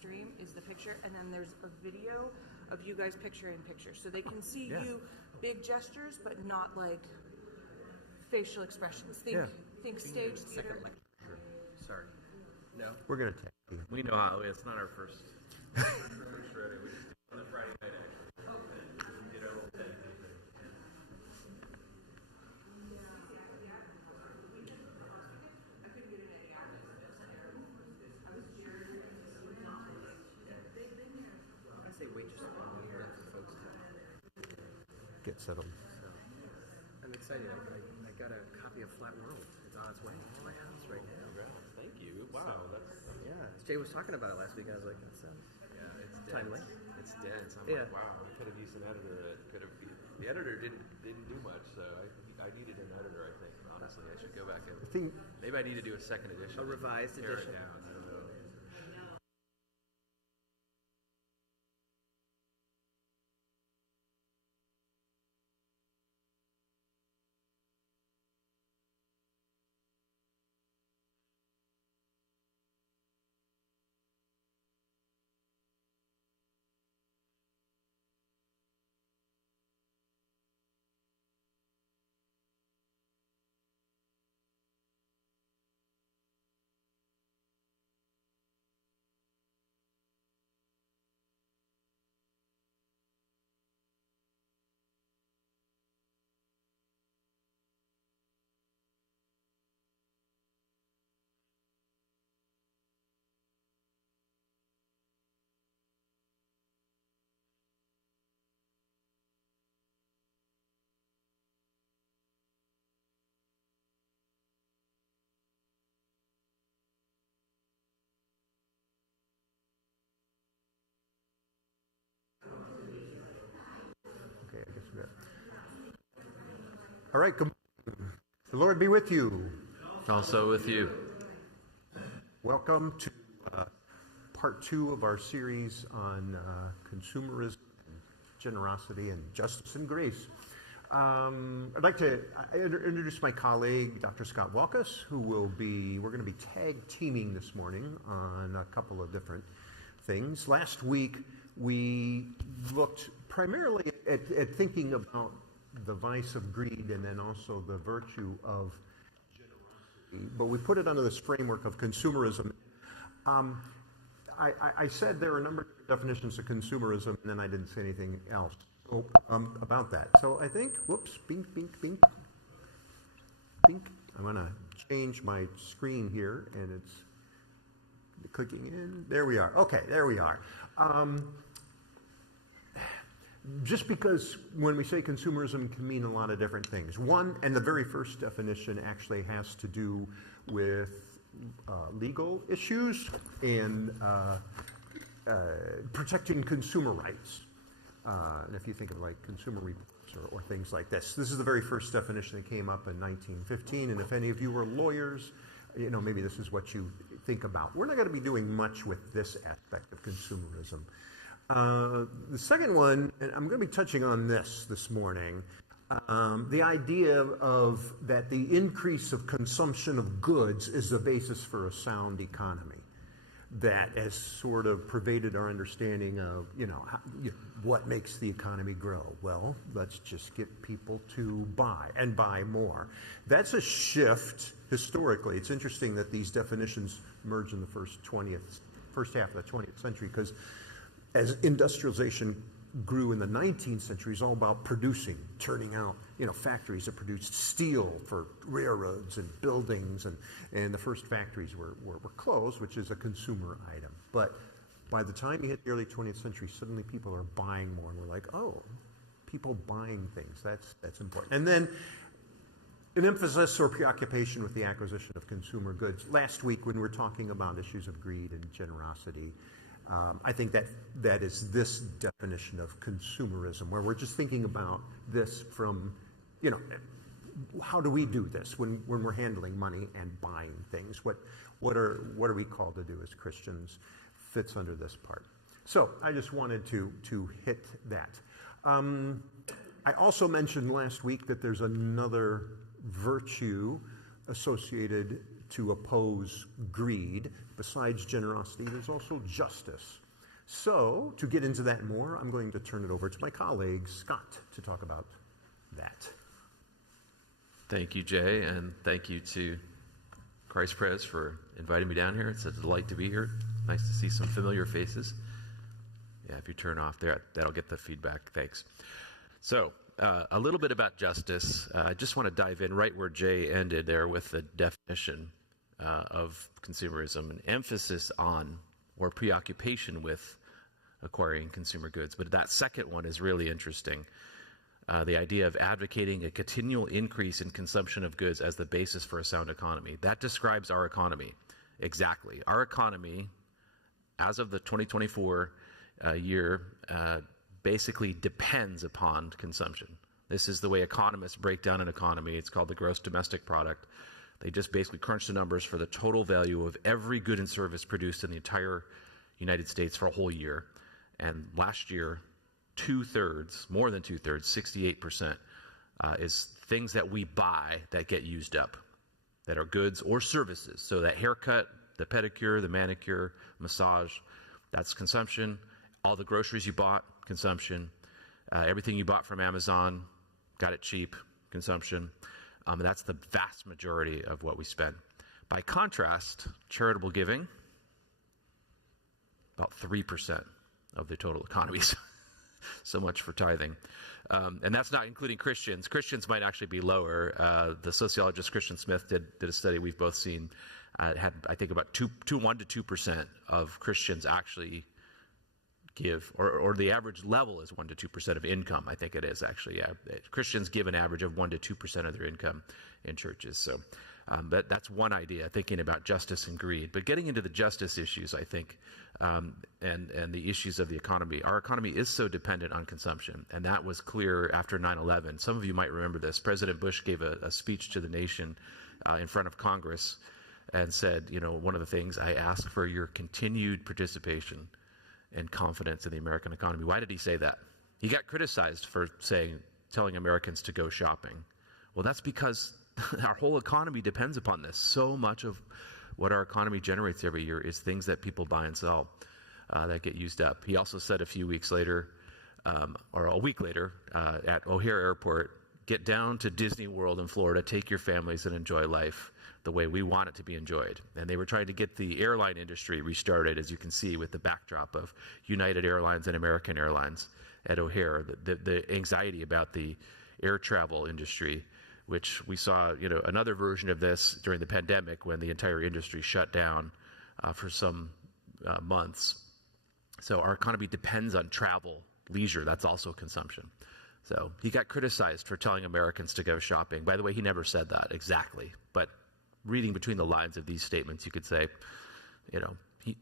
stream is the picture, and then there's a video of you guys picture in picture. So they can see you, big gestures, but not like facial expressions. Think stage theater. Sorry. No. We're going to take you. We know how it's not our first shredder. We just did it on the Friday night, actually. We did our whole thing. I say wait just a minute for folks to Get settled. So, I'm excited. I got a copy of Flat World. It's on its way to my house right now. Thank you. Wow, Jay was talking about it last week. I was like, that sounds it's dense. timely. It's dense. I'm Yeah. like, wow, I could have used an editor. The editor didn't do much, so I needed an editor. I think honestly, I should go back and maybe I need to do a second edition. A revised tear edition. it down. I don't know. Okay, I guess we're good. All right, the Lord be with you. Also with you. Welcome to part 2 of our series on consumerism, generosity, and justice and grace. I'd like to introduce my colleague, Dr. Scott Waalkes, who we're going to be tag teaming this morning on a couple of different things. Last week, we looked primarily at thinking about the vice of greed and then also the virtue of generosity, but we put it under this framework of consumerism. I said there are a number of definitions of consumerism, and then I didn't say anything else about that. So I think, whoops, bink. I'm going to change my screen here, and it's clicking in. There we are. Okay, there we are. Just because when we say consumerism can mean a lot of different things. One, and the very first definition actually has to do with legal issues and protecting consumer rights. And if you think of like consumer reports or things like this is the very first definition that came up in 1915. And if any of you were lawyers, maybe this is what you think about. We're not going to be doing much with this aspect of consumerism. The second one, and I'm going to be touching on this morning, the idea of that the increase of consumption of goods is the basis for a sound economy. That has sort of pervaded our understanding of, what makes the economy grow. Well, let's just get people to buy more. That's a shift historically. It's interesting that these definitions emerged in the first half of the 20th century, because as industrialization grew in the 19th century, it's all about producing, turning out, factories that produced steel for railroads and buildings, and the first factories were closed, which is a consumer item. But by the time you hit the early 20th century, suddenly people are buying more, and we're like, oh, people buying things, that's important. And then an emphasis or preoccupation with the acquisition of consumer goods. Last week, when we were talking about issues of greed and generosity, I think that is this definition of consumerism, where we're just thinking about this from, how do we do this when we're handling money and buying things? What are we called to do as Christians? Fits under this part. So I just wanted to hit that. I also mentioned last week that there's another virtue associated to oppose greed. Besides generosity, there's also justice. So, to get into that more, I'm going to turn it over to my colleague, Scott, to talk about that. Thank you, Jay, and thank you to Christ Pres for inviting me down here. It's a delight to be here. Nice to see some familiar faces. Yeah, if you turn off there, that'll get the feedback. Thanks. So, a little bit about justice. I just want to dive in right where Jay ended there with the definition of consumerism, an emphasis on or preoccupation with acquiring consumer goods. But that second one is really interesting. The idea of advocating a continual increase in consumption of goods as the basis for a sound economy. That describes our economy exactly. Our economy, as of the 2024 year, basically depends upon consumption. This is the way economists break down an economy. It's called the gross domestic product. They just basically crunch the numbers for the total value of every good and service produced in the entire United States for a whole year. And last year, more than two-thirds, 68%, is things that we buy that get used up, that are goods or services. So that haircut, the pedicure, the manicure, massage, that's consumption. All the groceries you bought, consumption. Everything you bought from Amazon, got it cheap, consumption. And that's the vast majority of what we spend. By contrast, charitable giving, about 3% of the total economy. So much for tithing. And that's not including Christians. Christians might actually be lower. The sociologist Christian Smith did a study we've both seen. It had, I think, about 1 to 2% of Christians actually give, or the average level is 1 to 2% of income. I think it is actually. Yeah, Christians give an average of 1 to 2% of their income in churches. So that's one idea, thinking about justice and greed. But getting into the justice issues, I think, and the issues of the economy. Our economy is so dependent on consumption, and that was clear after 9/11. Some of you might remember this. President Bush gave a speech to the nation in front of Congress and said, one of the things, I ask for your continued participation and confidence in the American economy. Why did he say that? He got criticized for telling Americans to go shopping. Well, that's because our whole economy depends upon this. So much of what our economy generates every year is things that people buy and sell that get used up. He also said a few weeks later, or a week later, at O'Hare Airport, get down to Disney World in Florida, take your families and enjoy life the way we want it to be enjoyed. And they were trying to get the airline industry restarted, as you can see, with the backdrop of United Airlines and American Airlines at O'Hare, the anxiety about the air travel industry, which we saw, another version of this during the pandemic when the entire industry shut down for some months. So our economy depends on travel, leisure. That's also consumption. So he got criticized for telling Americans to go shopping. By the way, he never said that exactly, but reading between the lines of these statements, you could say,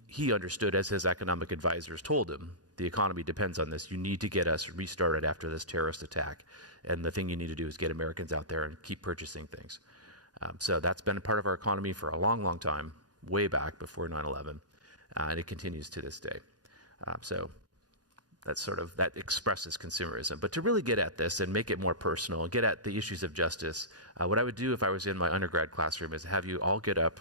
he understood, as his economic advisors told him, the economy depends on this. You need to get us restarted after this terrorist attack. And the thing you need to do is get Americans out there and keep purchasing things. So that's been a part of our economy for a long, long time, way back before 9/11. And it continues to this day. So that expresses consumerism. But to really get at this and make it more personal, get at the issues of justice, what I would do if I was in my undergrad classroom is have you all get up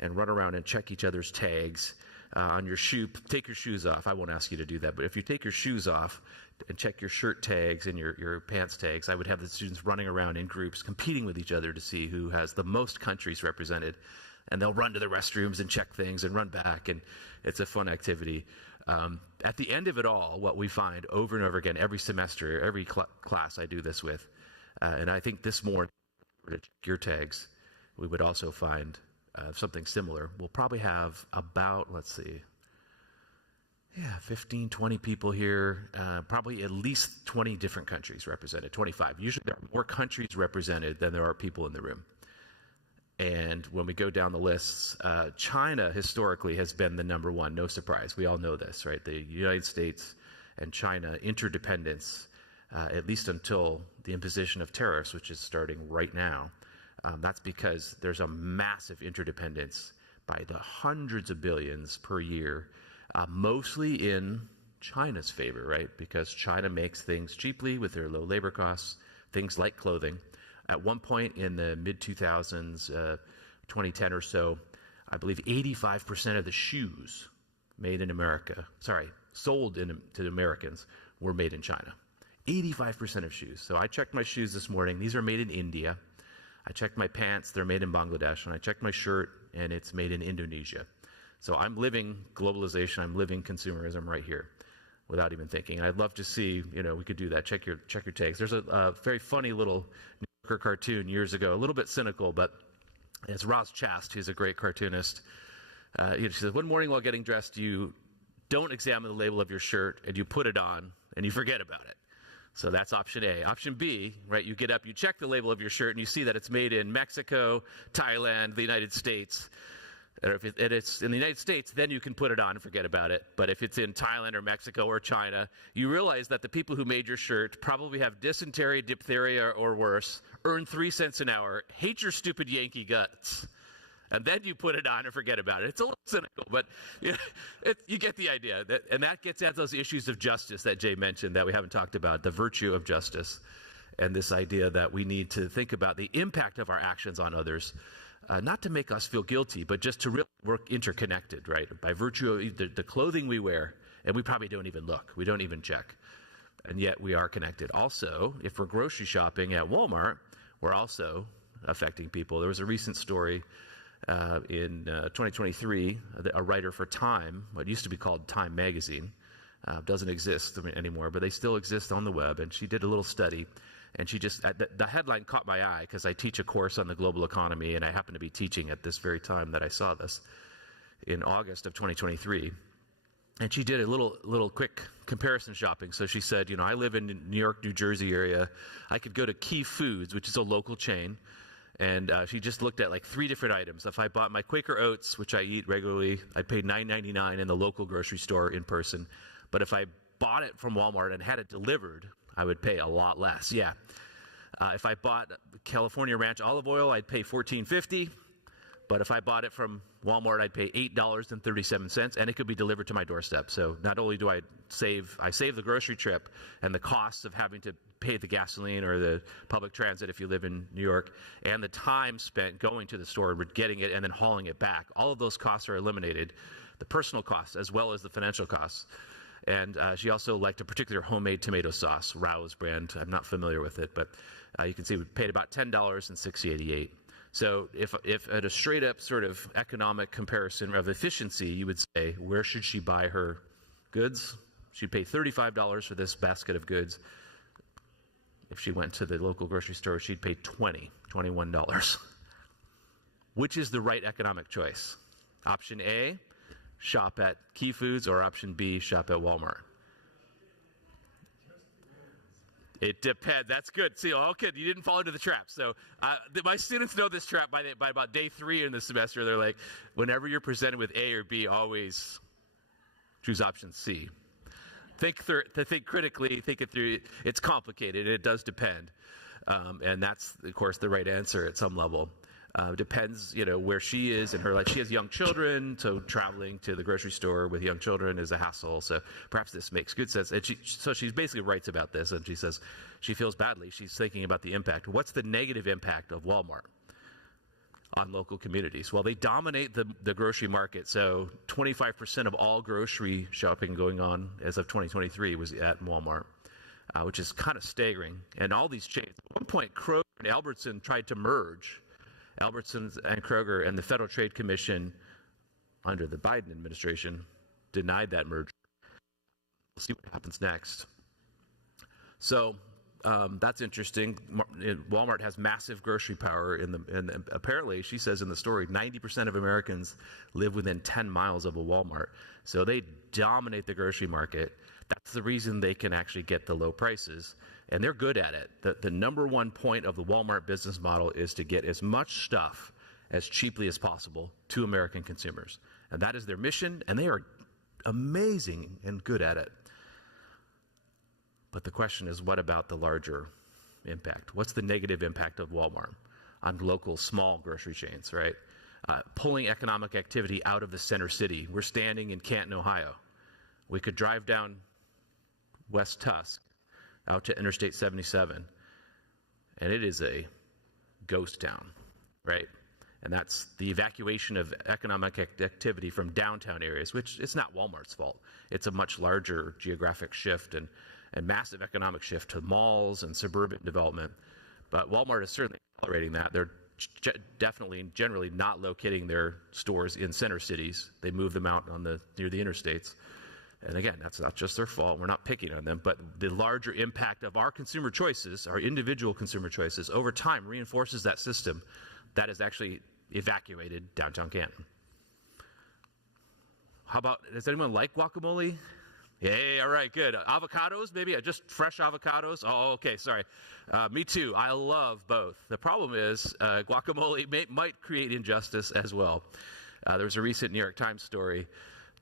and run around and check each other's tags on your shoe. Take your shoes off. I won't ask you to do that, but if you take your shoes off and check your shirt tags and your pants tags, I would have the students running around in groups competing with each other to see who has the most countries represented. And they'll run to the restrooms and check things and run back, and it's a fun activity. At the end of it all, what we find over and over again, every semester, every class I do this with, and I think this morning, to check your tags, we would also find something similar. We'll probably have about, 15, 20 people here, probably at least 20 different countries represented, 25. Usually there are more countries represented than there are people in the room. And when we go down the lists, China historically has been the number one, no surprise. We all know this, right? The United States and China interdependence, at least until the imposition of tariffs, which is starting right now. That's because there's a massive interdependence by the hundreds of billions per year, mostly in China's favor, right? Because China makes things cheaply with their low labor costs, things like clothing. At one point in the mid-2000s, 2010 or so, I believe 85% of the shoes made in America, sold to Americans, were made in China. 85% of shoes. So I checked my shoes this morning. These are made in India. I checked my pants. They're made in Bangladesh. And I checked my shirt, and it's made in Indonesia. So I'm living globalization. I'm living consumerism right here without even thinking. And I'd love to see, we could do that. Check your tags. There's a very funny little New Yorker cartoon years ago, a little bit cynical, but it's Roz Chast, who's a great cartoonist. She says, one morning while getting dressed, you don't examine the label of your shirt, and you put it on, and you forget about it. So that's option A. Option B, right, you get up, you check the label of your shirt, and you see that it's made in Mexico, Thailand, the United States. And if it's in the United States, then you can put it on and forget about it. But if it's in Thailand or Mexico or China, you realize that the people who made your shirt probably have dysentery, diphtheria, or worse, earn 3 cents an hour, hate your stupid Yankee guts, and then you put it on and forget about it. It's a little cynical, but you get the idea. And that gets at those issues of justice that Jay mentioned that we haven't talked about, the virtue of justice, and this idea that we need to think about the impact of our actions on others, not to make us feel guilty, but just to really work interconnected, right? By virtue of the clothing we wear, and we probably don't even look. We don't even check. And yet we are connected. Also, if we're grocery shopping at Walmart, we're also affecting people. There was a recent story in 2023, a writer for Time, what used to be called Time Magazine, doesn't exist anymore, but they still exist on the web, and she did a little study, and she just, the headline caught my eye because I teach a course on the global economy, and I happen to be teaching at this very time that I saw this in August of 2023, and she did a little quick comparison shopping. So she said, I live in New York, New Jersey area. I could go to Key Foods, which is a local chain, and she just looked at like 3 different items. If I bought my Quaker Oats, which I eat regularly, I'd pay $9.99 in the local grocery store in person. But if I bought it from Walmart and had it delivered, I would pay a lot less. Yeah. If I bought California Ranch olive oil, I'd pay $14.50. But if I bought it from Walmart, I'd pay $8.37, and it could be delivered to my doorstep. So not only do I save the grocery trip and the costs of having to pay the gasoline or the public transit if you live in New York, and the time spent going to the store and getting it and then hauling it back. All of those costs are eliminated, the personal costs as well as the financial costs. And she also liked a particular homemade tomato sauce, Rao's brand. I'm not familiar with it, but you can see we paid about $10 and $6.88. So if at a straight up sort of economic comparison of efficiency, you would say, where should she buy her goods? She'd pay $35 for this basket of goods. If she went to the local grocery store, she'd pay $21. Which is the right economic choice? Option A, shop at Key Foods, or option B, shop at Walmart? It depends. That's good. See, okay, you didn't fall into the trap. So my students know this trap by about day 3 in the semester. They're like, whenever you're presented with A or B, always choose option C. Think critically, think it through. It's complicated. It does depend. And that's, of course, the right answer at some level. Depends, where she is in her life. She has young children, so traveling to the grocery store with young children is a hassle. So perhaps this makes good sense. And she basically writes about this, and she says she feels badly. She's thinking about the impact. What's the negative impact of Walmart on local communities? Well, they dominate the grocery market. So 25% of all grocery shopping going on as of 2023 was at Walmart, which is kind of staggering. And all these chains. At one point, Kroger and Albertson tried to merge. Albertsons and Kroger, and the Federal Trade Commission under the Biden administration denied that merger. We'll see what happens next. So that's interesting. Walmart has massive grocery power, and apparently, she says in the story, 90% of Americans live within 10 miles of a Walmart. So they dominate the grocery market. That's the reason they can actually get the low prices. And they're good at it. The number one point of the Walmart business model is to get as much stuff as cheaply as possible to American consumers. And that is their mission, and they are amazing and good at it. But the question is, what about the larger impact? What's the negative impact of Walmart on local small grocery chains, right? Pulling economic activity out of the center city. We're standing in Canton, Ohio. We could drive down West Tusk out to Interstate 77, and it is a ghost town, right? And that's the evacuation of economic activity from downtown areas, which it's not Walmart's fault. It's a much larger geographic shift and massive economic shift to malls and suburban development. But Walmart is certainly accelerating that. They're definitely and generally not locating their stores in center cities. They move them out near the interstates. And again, that's not just their fault. We're not picking on them. But the larger impact of our consumer choices, our individual consumer choices, over time reinforces that system that has actually evacuated downtown Canton. How about, does anyone like guacamole? Yay, all right, good. Avocados, maybe? Just fresh avocados? Oh, okay, sorry. Me too. I love both. The problem is guacamole might create injustice as well. There was a recent New York Times story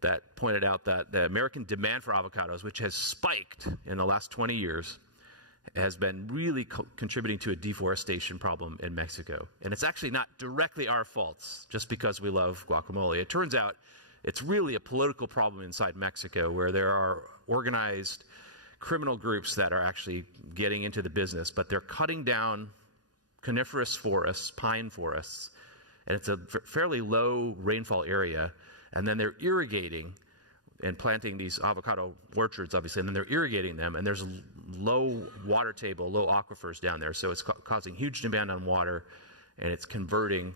that pointed out that the American demand for avocados, which has spiked in the last 20 years, has been really contributing to a deforestation problem in Mexico. And it's actually not directly our faults just because we love guacamole. It turns out it's really a political problem inside Mexico where there are organized criminal groups that are actually getting into the business, but they're cutting down coniferous forests, pine forests, and it's a fairly low rainfall area, and then they're irrigating and planting these avocado orchards, obviously, and then they're irrigating them, and there's low water table, low aquifers down there, so it's causing huge demand on water, and it's converting,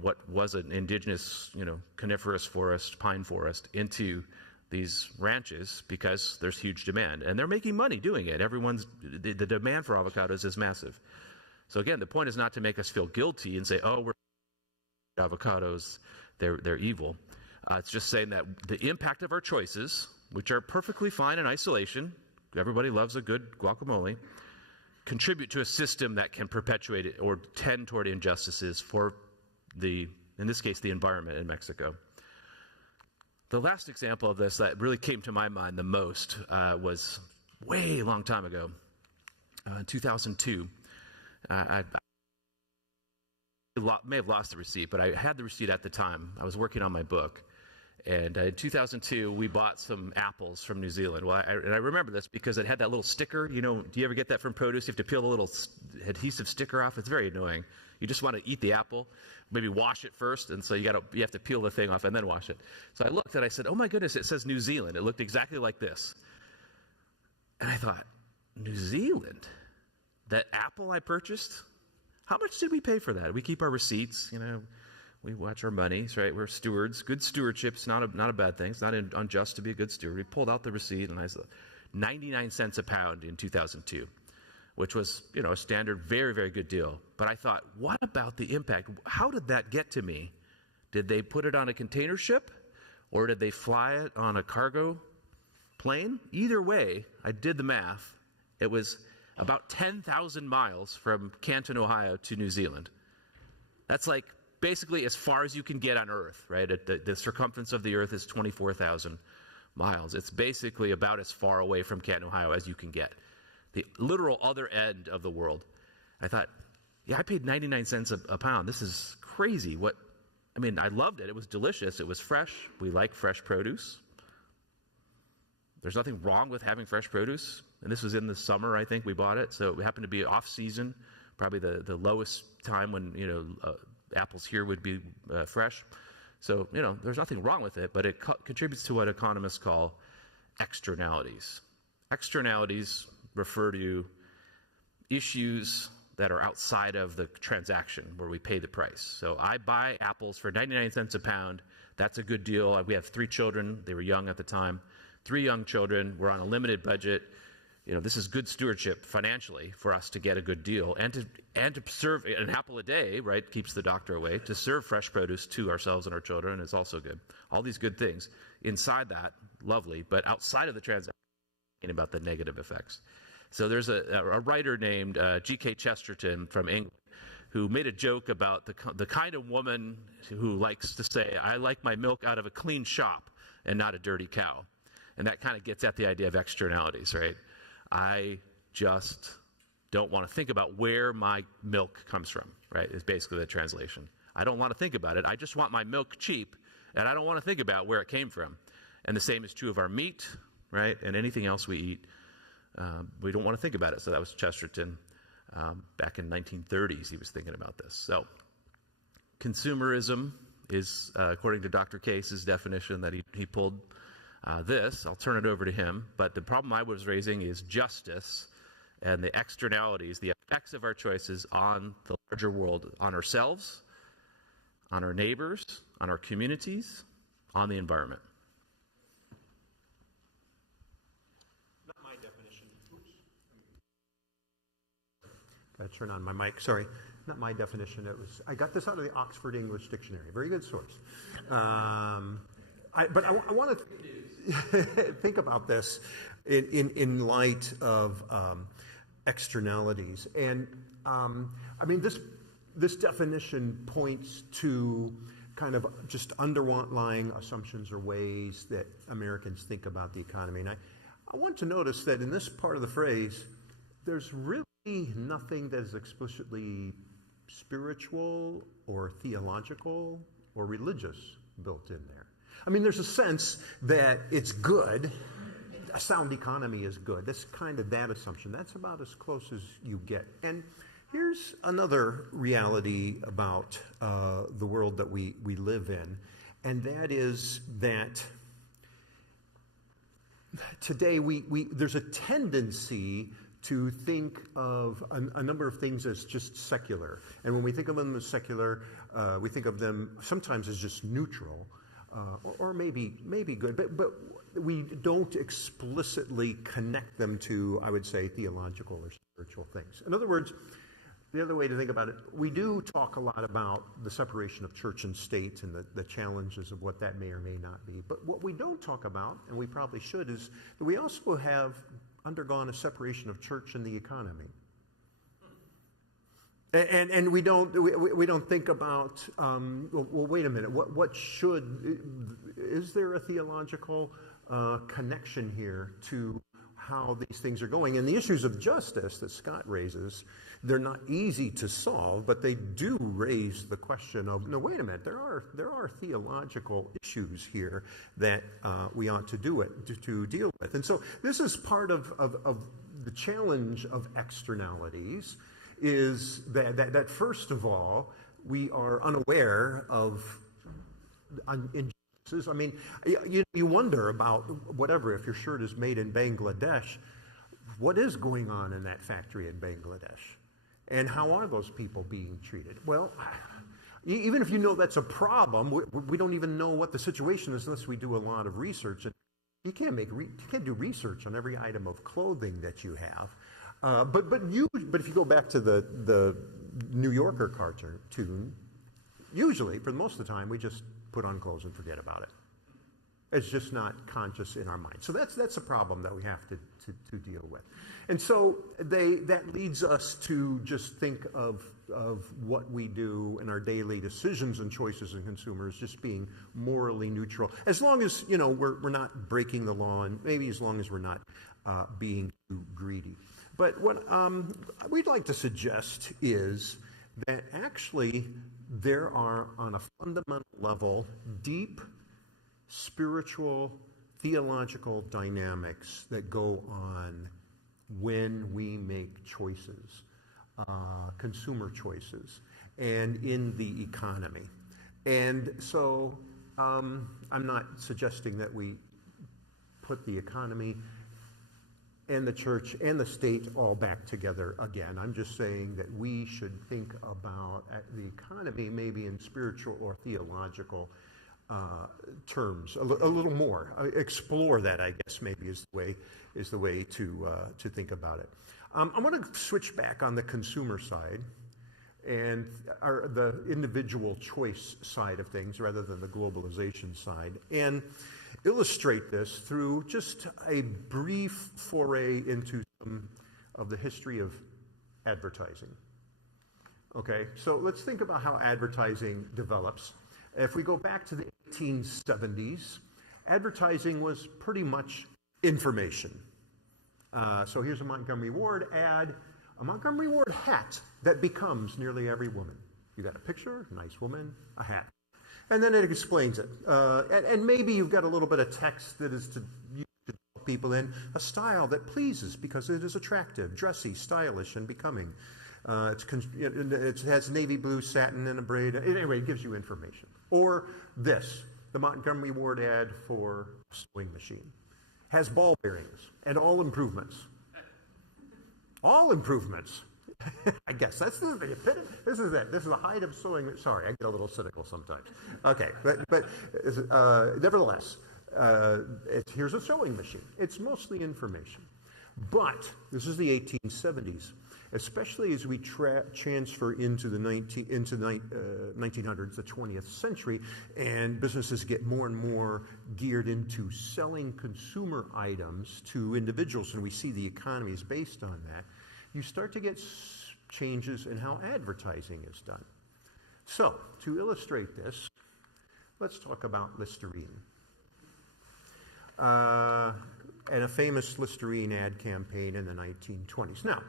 what was an indigenous, coniferous forest, pine forest, into these ranches because there's huge demand, and they're making money doing it. The demand for avocados is massive. So again, the point is not to make us feel guilty and say, oh, we're avocados, they're evil. It's just saying that the impact of our choices, which are perfectly fine in isolation, everybody loves a good guacamole, contribute to a system that can perpetuate it or tend toward injustices for in this case, the environment in Mexico. The last example of this that really came to my mind the most was way long time ago, in 2002. I may have lost the receipt, but I had the receipt at the time. I was working on my book. And in 2002, we bought some apples from New Zealand. Well, and I remember this because it had that little sticker. Do you ever get that from produce? You have to peel the little adhesive sticker off. It's very annoying. You just want to eat the apple, maybe wash it first, and so you have to peel the thing off and then wash it. So I looked and I said, oh my goodness, it says New Zealand. It looked exactly like this. And I thought, New Zealand? That apple I purchased? How much did we pay for that? We keep our receipts, we watch our monies, right? We're stewards. Good stewardship's not a bad thing. It's not unjust to be a good steward. We pulled out the receipt, and I said 99 cents a pound in 2002, which was, a standard, very, very good deal. But I thought, what about the impact? How did that get to me? Did they put it on a container ship, or did they fly it on a cargo plane? Either way, I did the math. It was about 10,000 miles from Canton, Ohio to New Zealand. That's like basically as far as you can get on Earth, right? The circumference of the Earth is 24,000 miles. It's basically about as far away from Canton, Ohio as you can get. The literal other end of the world. I thought, I paid 99 cents a pound. This is crazy. I loved it. It was delicious. It was fresh. We like fresh produce. There's nothing wrong with having fresh produce. And this was in the summer, I think, we bought it. So it happened to be off season, probably the lowest time when, apples here would be fresh. So, there's nothing wrong with it, but it contributes to what economists call externalities. Externalities refer to issues that are outside of the transaction where we pay the price. So I buy apples for 99 cents a pound. That's a good deal. We have 3 children. They were young at the time. 3 young children. We're on a limited budget. This is good stewardship financially for us to get a good deal and to serve an apple a day, right, keeps the doctor away. To serve fresh produce to ourselves and our children is also good. All these good things. Inside that, lovely, but outside of the transaction, about the negative effects. So there's a writer named G.K. Chesterton from England who made a joke about the kind of woman who likes to say, I like my milk out of a clean shop and not a dirty cow. And that kind of gets at the idea of externalities, right? I just don't want to think about where my milk comes from, right? Is basically the translation. I don't want to think about it. I just want my milk cheap, and I don't want to think about where it came from. And the same is true of our meat, right? And anything else we eat. We don't want to think about it. So that was Chesterton back in 1930s. He was thinking about this. So Consumerism is, according to Dr. Case's definition that he pulled this. I'll turn it over to him. But the problem I was raising is justice and the externalities, the effects of our choices on the larger world, on ourselves, on our neighbors, on our communities, on the environment. Not my definition. Oops. Gotta turn on my mic, sorry. Not my definition. I got this out of the Oxford English Dictionary. Very good source. But I want to think about this in light of externalities. And I mean, this definition points to kind of just underlying assumptions or ways that Americans think about the economy. And I want to notice that in this part of the phrase, there's really nothing that is explicitly spiritual or theological or religious built in there. I mean, there's a sense that it's good. A sound economy is good. That's kind of that assumption. That's about as close as you get. And here's another reality about the world that we live in, and that is that today there's a tendency to think of a number of things as just secular. And when we think of them as secular, we think of them sometimes as just neutral, or maybe good, but we don't explicitly connect them to, I would say, theological or spiritual things. In other words, the other way to think about it, we do talk a lot about the separation of church and state and the challenges of what that may or may not be. But what we don't talk about, and we probably should, is that we also have undergone a separation of church and the economy. And we don't think about, well, wait a minute, is there a theological connection here to how these things are going? And the issues of justice that Scott raises, they're not easy to solve, but they do raise the question of, no, wait a minute, there are theological issues here that we ought to deal with. And so this is part of the challenge of externalities, is that first of all, we are unaware of injustices. I mean, you wonder about whatever, if your shirt is made in Bangladesh, what is going on in that factory in Bangladesh? And how are those people being treated? Well, even if you know that's a problem, we don't even know what the situation is unless we do a lot of research. And you can't do research on every item of clothing that you have. But if you go back to the New Yorker cartoon, usually, for most of the time, we just put on clothes and forget about it. It's just not conscious in our mind. So that's a problem that we have to deal with. And so that leads us to just think of what we do in our daily decisions and choices and consumers just being morally neutral, as long as we're not breaking the law, and maybe as long as we're not being too greedy. But what we'd like to suggest is that actually there are, on a fundamental level, deep spiritual, theological dynamics that go on when we make choices, consumer choices, and in the economy. And so I'm not suggesting that we put the economy and the church and the state all back together again. I'm just saying that we should think about the economy maybe in spiritual or theological terms a little more. Explore that, I guess, maybe is the way to think about it. I want to switch back on the consumer side and the individual choice side of things rather than the globalization side, and illustrate this through just a brief foray into some of the history of advertising. Okay, so let's think about how advertising develops. If we go back to the 1870s, advertising was pretty much information. So here's a Montgomery Ward ad, a Montgomery Ward hat that becomes nearly every woman. You got a picture, nice woman, a hat. And then it explains it. And maybe you've got a little bit of text that is to help people in a style that pleases because it is attractive, dressy, stylish, and becoming. It has navy blue satin and a braid. Anyway, it gives you information. Or this, the Montgomery Ward ad for sewing machine. Has ball bearings and all improvements. All improvements. I guess that's this is it. This is the height of sewing. Sorry, I get a little cynical sometimes. Okay, but nevertheless, here's a sewing machine. It's mostly information. But this is the 1870s, especially as we transfer into the 1900s, the 20th century, and businesses get more and more geared into selling consumer items to individuals, and we see the economy is based on that. You start to get changes in how advertising is done. So, to illustrate this, let's talk about Listerine. And a famous Listerine ad campaign in the 1920s. Now,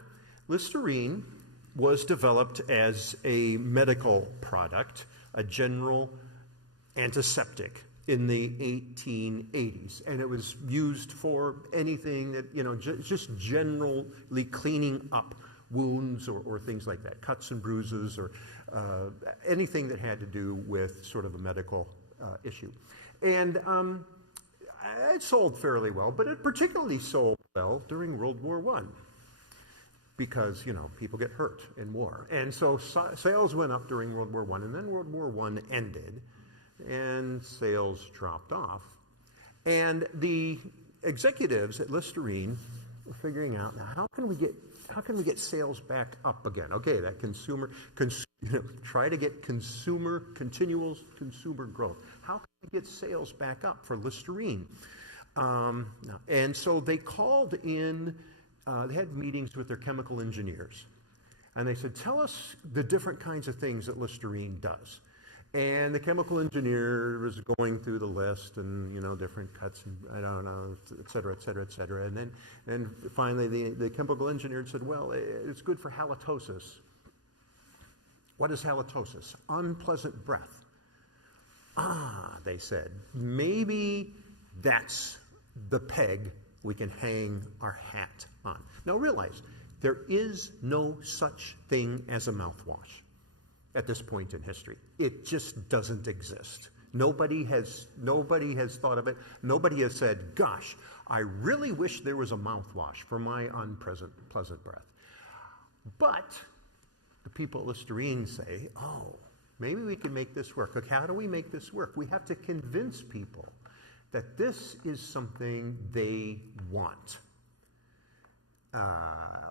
Listerine was developed as a medical product, a general antiseptic in the 1880s, and it was used for anything that, just generally cleaning up wounds or things like that, cuts and bruises, or anything that had to do with sort of a medical issue. And it sold fairly well, but it particularly sold well during World War I because, people get hurt in war. And so sales went up during World War I, and then World War I ended, and sales dropped off. And the executives at Listerine were figuring out, now, how can we get sales back up again? Okay, that try to get continual consumer growth. How can we get sales back up for Listerine? And so they called in, they had meetings with their chemical engineers, and they said, tell us the different kinds of things that Listerine does. And the chemical engineer was going through the list and, different cuts and I don't know, et cetera, et cetera, et cetera. And then finally the chemical engineer said, well, it's good for halitosis. What is halitosis? Unpleasant breath. They said, maybe that's the peg we can hang our hat on. Now realize, there is no such thing as a mouthwash at this point in history. It just doesn't exist. Nobody has thought of it. Nobody has said, gosh, I really wish there was a mouthwash for my unpleasant breath. But the people at Listerine say, oh, maybe we can make this work. Okay, how do we make this work? We have to convince people that this is something they want.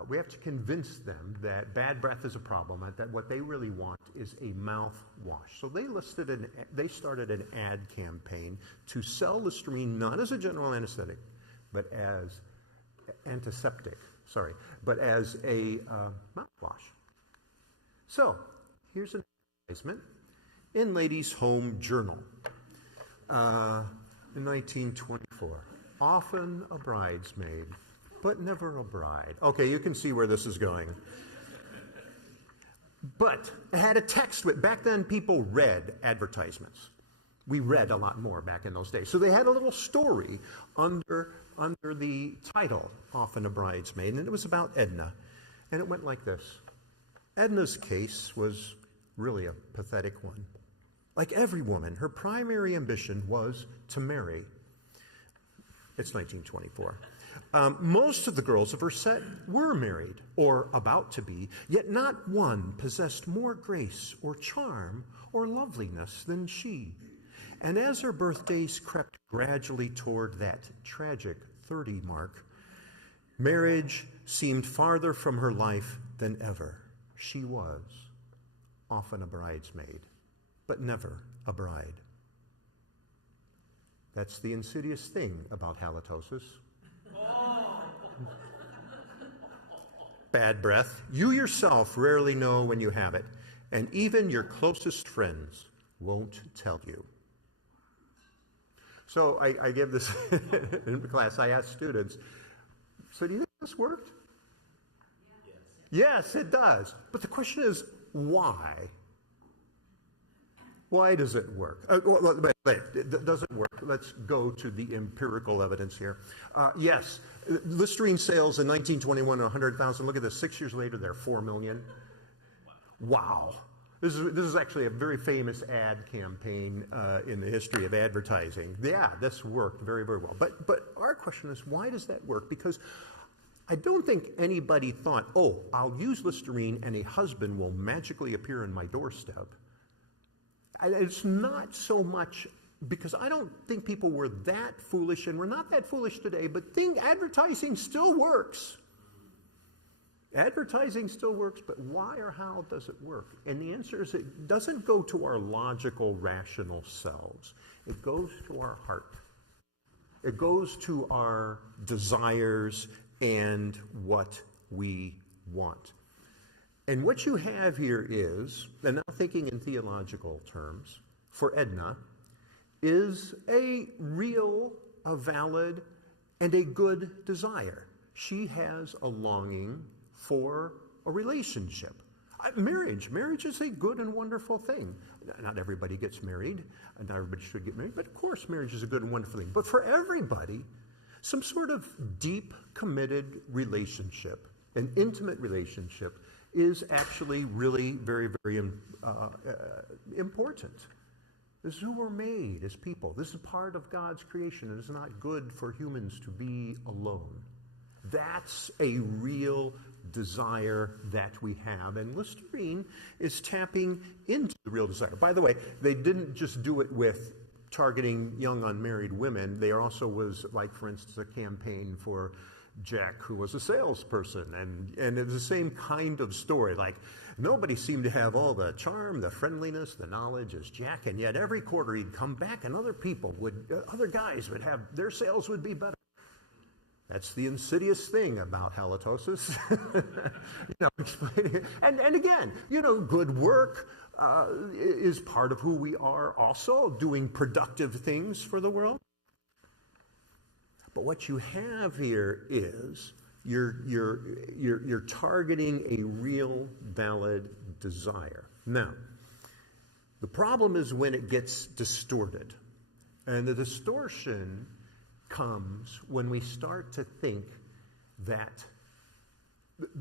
We have to convince them that bad breath is a problem and that what they really want is a mouthwash. So they started an ad campaign to sell Listerine not as a general anesthetic, but as but as a mouthwash. So here's an advertisement in Ladies' Home Journal in 1924. Often a bridesmaid, but never a bride. Okay, you can see where this is going. But it had a text. Back then, people read advertisements. We read a lot more back in those days. So they had a little story under the title, Often a Bridesmaid, and it was about Edna. And it went like this. Edna's case was really a pathetic one. Like every woman, her primary ambition was to marry. It's 1924. Most of the girls of her set were married or about to be, yet not one possessed more grace or charm or loveliness than she. And as her birthdays crept gradually toward that tragic 30 mark, marriage seemed farther from her life than ever. She was often a bridesmaid, but never a bride. That's the insidious thing about halitosis. Bad breath. You yourself rarely know when you have it, and even your closest friends won't tell you. So I give this in class. I asked students, so do you think this worked? Yes, it does. But the question is, why? Why does it work? Does it work? Let's go to the empirical evidence here. Yes, Listerine sales in 1921 are 100,000. Look at this. 6 years later, they're 4 million. Wow. This is actually a very famous ad campaign in the history of advertising. Yeah, this worked very, very well. But our question is, why does that work? Because I don't think anybody thought, oh, I'll use Listerine and a husband will magically appear on my doorstep. It's not so much because I don't think people were that foolish, and we're not that foolish today, but advertising still works. Advertising still works, but why or how does it work? And the answer is it doesn't go to our logical, rational selves. It goes to our heart. It goes to our desires and what we want. And what you have here is, and now thinking in theological terms, for Edna, is a real, a valid, and a good desire. She has a longing for a relationship. Marriage is a good and wonderful thing. Not everybody gets married, and not everybody should get married, but of course marriage is a good and wonderful thing. But for everybody, some sort of deep, committed relationship, an intimate relationship, is actually really very, very important. This is who we're made as people. This is part of God's creation. It is not good for humans to be alone. That's a real desire that we have. And Listerine is tapping into the real desire. By the way, they didn't just do it with targeting young unmarried women. There also was, like, for instance, a campaign for Jack, who was a salesperson, and it was the same kind of story. Like, nobody seemed to have all the charm, the friendliness, the knowledge as Jack, and yet every quarter he'd come back and other guys would have, their sales would be better. That's the insidious thing about halitosis. And again, good work is part of who we are also, doing productive things for the world. But what you have here is you're targeting a real, valid desire. Now, the problem is when it gets distorted. And the distortion comes when we start to think that what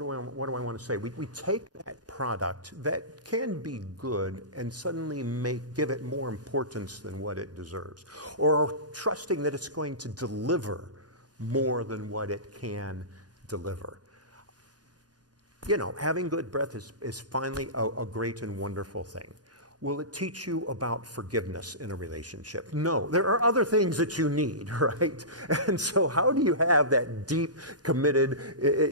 do I want to say? We take that product that can be good and suddenly give it more importance than what it deserves, or trusting that it's going to deliver more than what it can deliver. Having good breath is finally a great and wonderful thing. Will it teach you about forgiveness in a relationship? No. There are other things that you need, right? And so how do you have that deep, committed,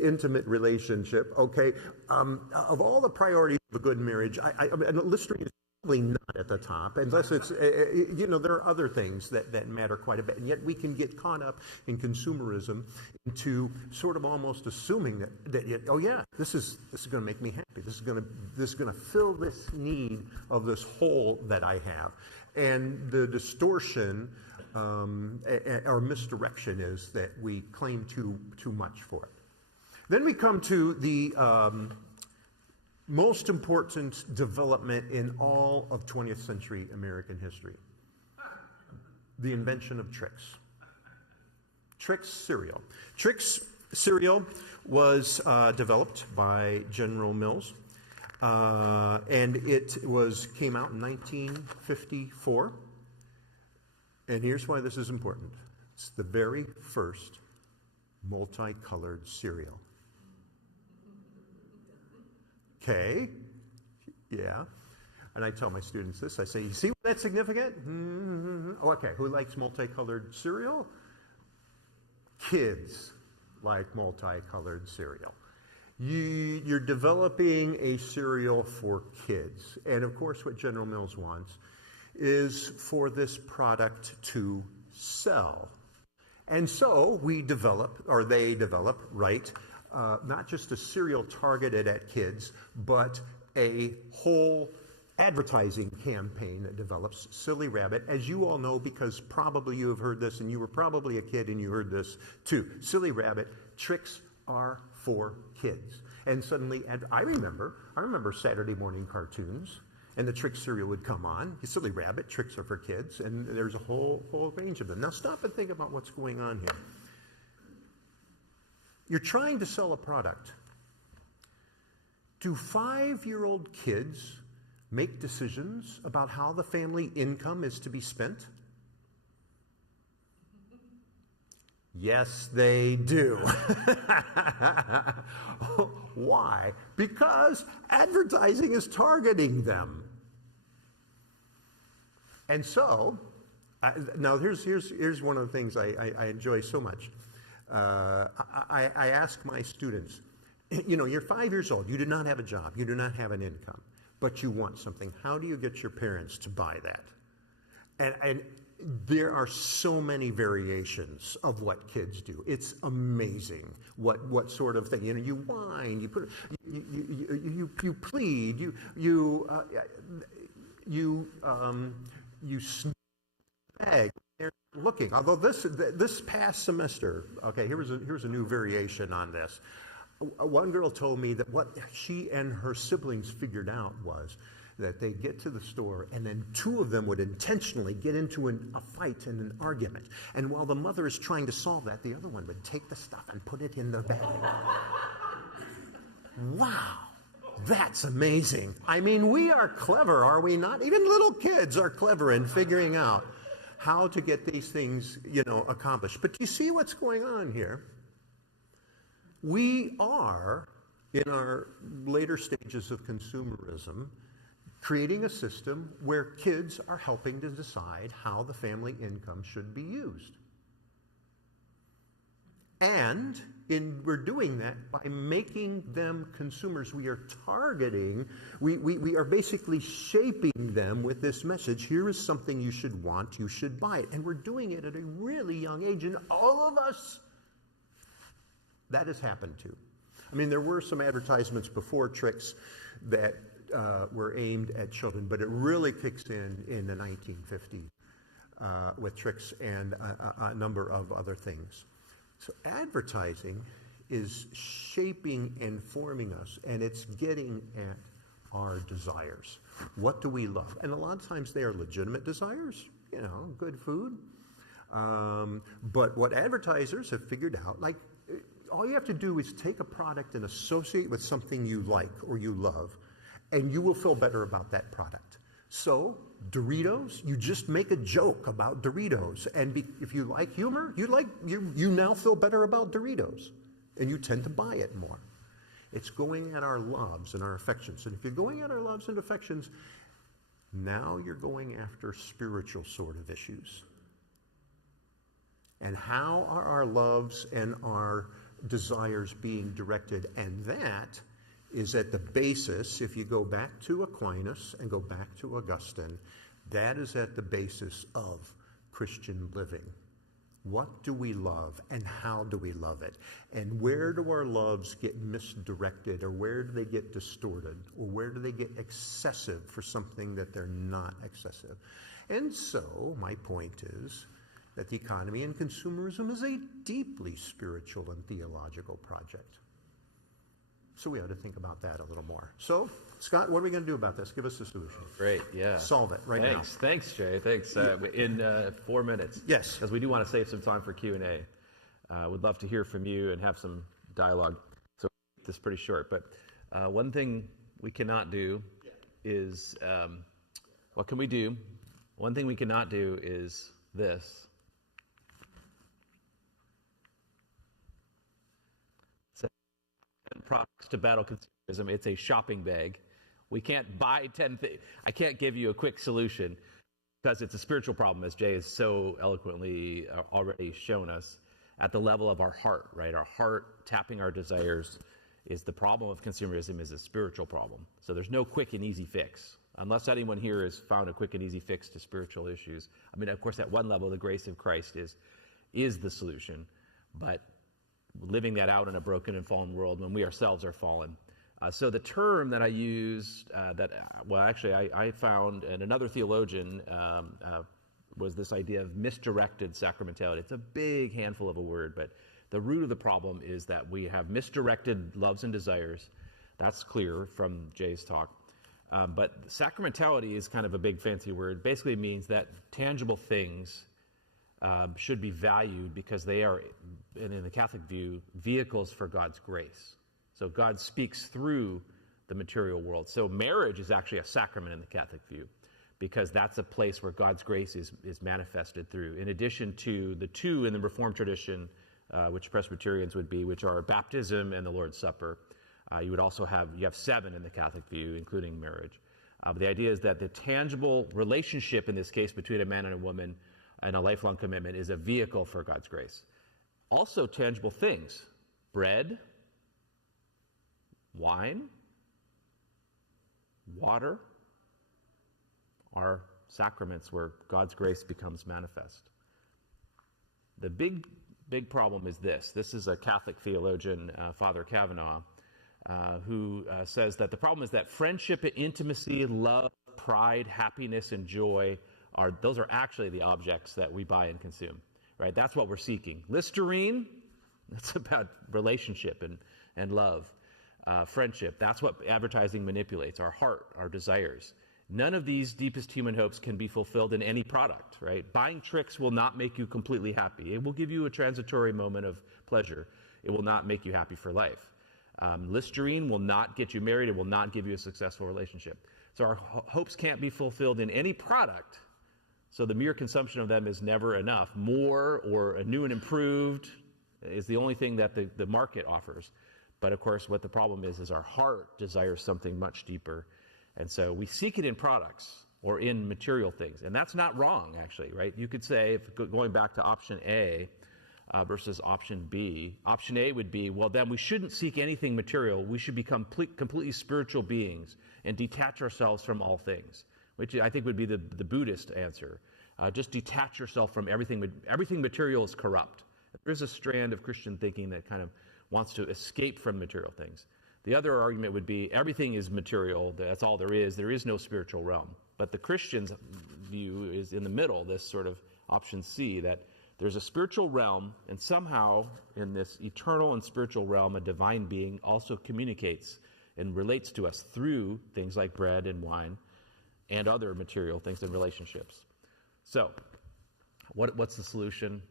intimate relationship? Okay, of all the priorities of a good marriage, Listerine is probably not at the top, unless it's, there are other things that matter quite a bit. And yet we can get caught up in consumerism into sort of almost assuming that oh yeah, this is going to make me happy. This is going to fill this need of this hole that I have. And the distortion or misdirection is that we claim too much for it. Then we come to the most important development in all of 20th century American history: the invention of Trix. Trix cereal. Trix cereal was developed by General Mills, and it came out in 1954. And here's why this is important. It's the very first multicolored cereal. Okay, yeah. And I tell my students this. I say, you see why that's significant? Mm-hmm. Okay, who likes multicolored cereal? Kids like multicolored cereal. You're developing a cereal for kids. And of course, what General Mills wants is for this product to sell. And so they develop, right, not just a cereal targeted at kids, but a whole advertising campaign that develops. Silly Rabbit, as you all know, because probably you have heard this, and you were probably a kid and you heard this too. Silly Rabbit, Trix are for kids. And suddenly, and I remember Saturday morning cartoons, and the Trix cereal would come on. Silly Rabbit, Trix are for kids, and there's a whole range of them. Now stop and think about what's going on here. You're trying to sell a product Do 5-year-old kids make decisions about how the family income is to be spent? Yes, they do. Why? Because advertising is targeting them. And so, now here's one of the things I enjoy so much. I ask my students, you're 5 years old, you do not have a job, you do not have an income, but you want something. How do you get your parents to buy that? And there are so many variations of what kids do. It's amazing what sort of thing. You whine, you plead, you beg. They're looking. Although this past semester, okay, here's a new variation on this. One girl told me that what she and her siblings figured out was that they'd get to the store and then two of them would intentionally get into a fight and an argument. And while the mother is trying to solve that, the other one would take the stuff and put it in the bag. Wow, that's amazing. I mean, we are clever, are we not? Even little kids are clever in figuring out how to get these things, accomplished. But do you see what's going on here? We are, in our later stages of consumerism, creating a system where kids are helping to decide how the family income should be used. And we're doing that by making them consumers. We are targeting, we are basically shaping them with this message. Here is something you should want, you should buy it. And we're doing it at a really young age. And all of us, that has happened to. I mean, there were some advertisements before Trix that were aimed at children, but it really kicks in the 1950s with Trix and a number of other things. So advertising is shaping and forming us, and it's getting at our desires. What do we love? And a lot of times they are legitimate desires, good food. But what advertisers have figured out, all you have to do is take a product and associate it with something you like or you love, and you will feel better about that product. So, Doritos, you just make a joke about Doritos. And if you like humor, you now feel better about Doritos. And you tend to buy it more. It's going at our loves and our affections. And if you're going at our loves and affections, now you're going after spiritual sort of issues. And how are our loves and our desires being directed? And that is at the basis, if you go back to Aquinas and go back to Augustine, that is at the basis of Christian living. What do we love and how do we love it? And where do our loves get misdirected, or where do they get distorted, or where do they get excessive for something that they're not excessive? And so my point is that the economy and consumerism is a deeply spiritual and theological project. So we ought to think about that a little more. So, Scott, what are we going to do about this? Give us a solution. Great, yeah. Solve it right now. Thanks, Jay. Thanks. In 4 minutes. Yes. Because we do want to save some time for Q&A. Would love to hear from you and have some dialogue. So this is pretty short. But one thing we cannot do is, what can we do? One thing we cannot do is this. Products to battle consumerism. It's a shopping bag. We can't buy 10 things. I can't give you a quick solution because it's a spiritual problem, as Jay has so eloquently already shown us, at the level of our heart, right? Our heart tapping our desires is the problem of consumerism, is a spiritual problem. So there's no quick and easy fix. Unless anyone here has found a quick and easy fix to spiritual issues. I mean, of course, at one level, the grace of Christ is the solution, but living that out in a broken and fallen world when we ourselves are fallen. So the term that I used, I found, and another theologian, was this idea of misdirected sacramentality. It's a big handful of a word, but the root of the problem is that we have misdirected loves and desires. That's clear from Jay's talk. But sacramentality is kind of a big fancy word. Basically means that tangible things should be valued because they are, and in the Catholic view, vehicles for God's grace. So God speaks through the material world. So marriage is actually a sacrament in the Catholic view, because that's a place where God's grace is manifested through. In addition to the two in the Reformed tradition, which Presbyterians would be, which are baptism and the Lord's Supper. You have 7 in the Catholic view, including marriage. But the idea is that the tangible relationship, in this case, between a man and a woman and a lifelong commitment is a vehicle for God's grace. Also tangible things, bread, wine, water, are sacraments where God's grace becomes manifest. The big problem is this. This is a Catholic theologian, Father Kavanaugh, who says that the problem is that friendship, intimacy, love, pride, happiness, and joy those are actually the objects that we buy and consume, right? That's what we're seeking. Listerine, that's about relationship and love. Friendship, that's what advertising manipulates, our heart, our desires. None of these deepest human hopes can be fulfilled in any product, right? Buying tricks will not make you completely happy. It will give you a transitory moment of pleasure. It will not make you happy for life. Listerine will not get you married. It will not give you a successful relationship. So our hopes can't be fulfilled in any product. So the mere consumption of them is never enough. More or a new and improved is the only thing that the market offers. But of course, what the problem is our heart desires something much deeper. And so we seek it in products or in material things. And that's not wrong, actually, right? You could say, going back to option A versus option B, option A would be, well, then we shouldn't seek anything material. We should become completely spiritual beings and detach ourselves from all things, which I think would be the Buddhist answer. Just detach yourself from everything. Everything material is corrupt. There's a strand of Christian thinking that kind of wants to escape from material things. The other argument would be everything is material. That's all there is. There is no spiritual realm. But the Christian's view is in the middle, this sort of option C, that there's a spiritual realm, and somehow in this eternal and spiritual realm, a divine being also communicates and relates to us through things like bread and wine and other material things and relationships. So what's the solution?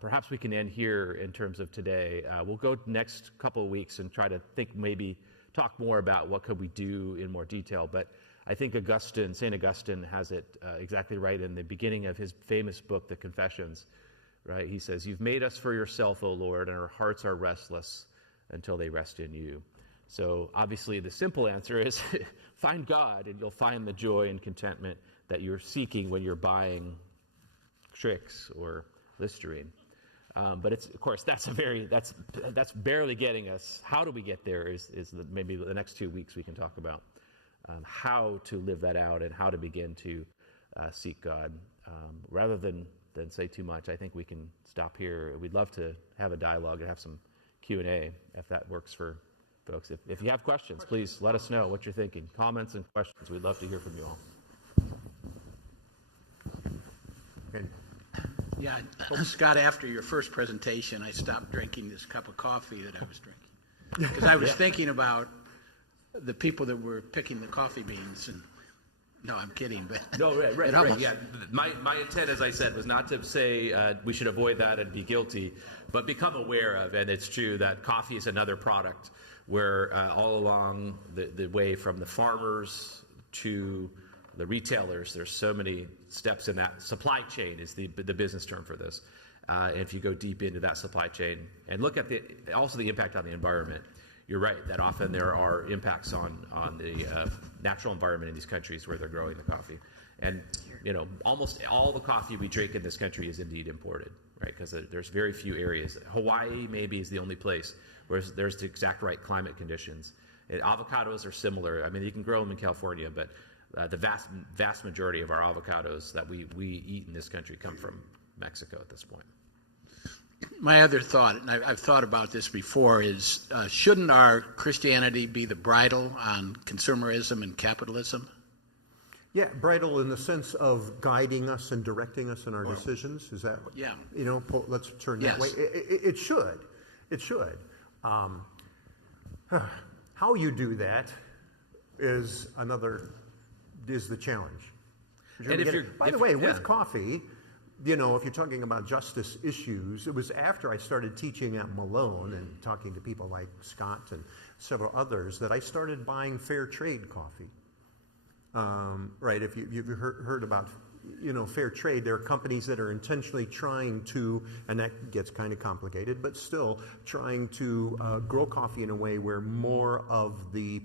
Perhaps we can end here in terms of today. We'll go next couple of weeks and try to maybe talk more about what could we do in more detail. But I think St. Augustine has it exactly right in the beginning of his famous book, The Confessions. Right? He says, "You've made us for yourself, O Lord, and our hearts are restless until they rest in you." So obviously the simple answer is find God, and you'll find the joy and contentment that you're seeking when you're buying tricks or Listerine. But it's, of course, that's barely getting us. How do we get there is maybe the next 2 weeks we can talk about how to live that out and how to begin to seek God. Rather than say too much, I think we can stop here. We'd love to have a dialogue and have some Q&A if that works for folks. If you have questions, please let us know what you're thinking. Comments and questions. We'd love to hear from you all. Okay. Yeah, Scott, after your first presentation, I stopped drinking this cup of coffee that I was drinking. Because I was thinking about the people that were picking the coffee beans. And no, I'm kidding. But no, right. Yeah, my intent, as I said, was not to say we should avoid that and be guilty, but become aware of. And it's true that coffee is another product where all along the way from the farmers to the retailers, there's so many steps in that. Supply chain is the business term for this. And if you go deep into that supply chain and look at also the impact on the environment, you're right that often there are impacts on the natural environment in these countries where they're growing the coffee. And almost all the coffee we drink in this country is indeed imported, right? Because there's very few areas. Hawaii maybe is the only place where there's the exact right climate conditions. And avocados are similar. I mean, you can grow them in California, but the vast majority of our avocados that we eat in this country come from Mexico at this point. My other thought, and I've thought about this before, is shouldn't our Christianity be the bridle on consumerism and capitalism? Yeah, bridle in the sense of guiding us and directing us in our decisions. Is that? Yeah. Let's turn that way. It should. It should. How you do that is the challenge. By the way, with coffee, you know, if you're talking about justice issues, it was after I started teaching at Malone and talking to people like Scott and several others that I started buying fair trade coffee. Right, if you've heard about, you know, fair trade, there are companies that are intentionally trying to, and that gets kind of complicated, but still trying to grow coffee in a way where more of the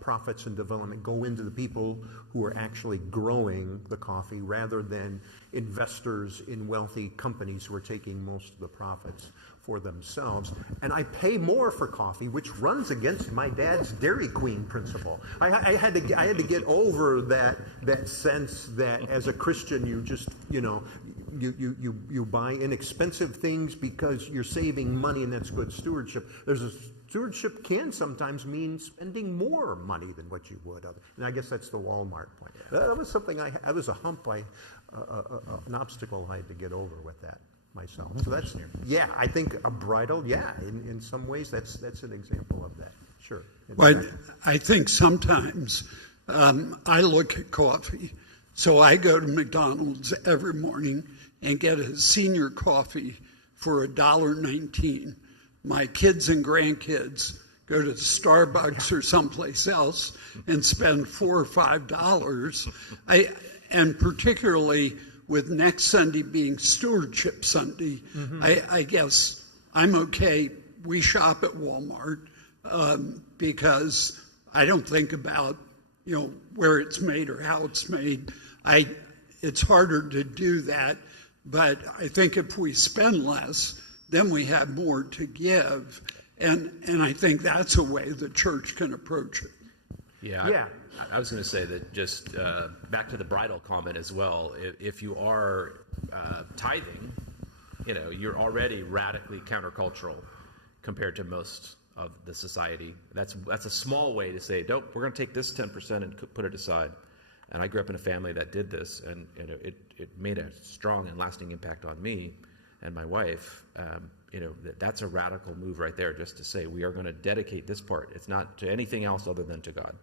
profits and development go into the people who are actually growing the coffee rather than investors in wealthy companies who are taking most of the profits for themselves. And I pay more for coffee, which runs against my dad's Dairy Queen principle. I had to get over that sense that as a Christian you just, you know, you buy inexpensive things because you're saving money, and that's good stewardship. Stewardship can sometimes mean spending more money than what you would. And I guess that's the Walmart point. That was something that was a hump, an obstacle I had to get over with that myself. So that's, yeah, I think a bridle, yeah, in some ways that's an example of that. Sure. Well, I think sometimes I look at coffee. So I go to McDonald's every morning and get a senior coffee for $1.19. My kids and grandkids go to Starbucks or someplace else and spend $4 or $5. And particularly with next Sunday being Stewardship Sunday, I guess I'm okay. We shop at Walmart because I don't think about, you know, where it's made or how it's made. It's harder to do that, but I think if we spend less, then we have more to give, and I think that's a way the church can approach it. Yeah. I was going to say that just back to the bridal comment as well. If you are tithing, you know, you're already radically countercultural compared to most of the society. That's a small way to say, nope, we're going to take this 10% and put it aside. And I grew up in a family that did this, and it made a strong and lasting impact on me and my wife. You know, that's a radical move right there, just to say we are going to dedicate this part. It's not to anything else other than to God.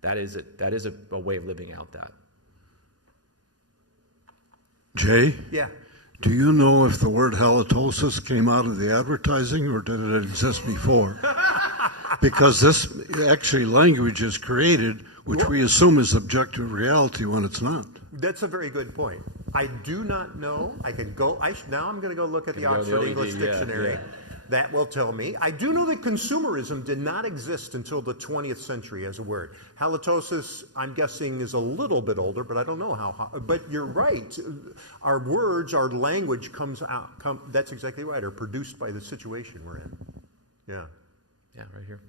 That is a way of living out that. Jay? Yeah. Do you know if the word halitosis came out of the advertising, or did it exist before? Because this actually language is created, which we assume is objective reality when it's not. That's a very good point. I do not know. I could go. Now I'm going to go look at the Oxford English Dictionary. Yeah. That will tell me. I do know that consumerism did not exist until the 20th century as a word. Halitosis, I'm guessing, is a little bit older, but I don't know how. But you're right. Our words, our language comes out. That's exactly right. Are produced by the situation we're in. Yeah. Yeah, right here.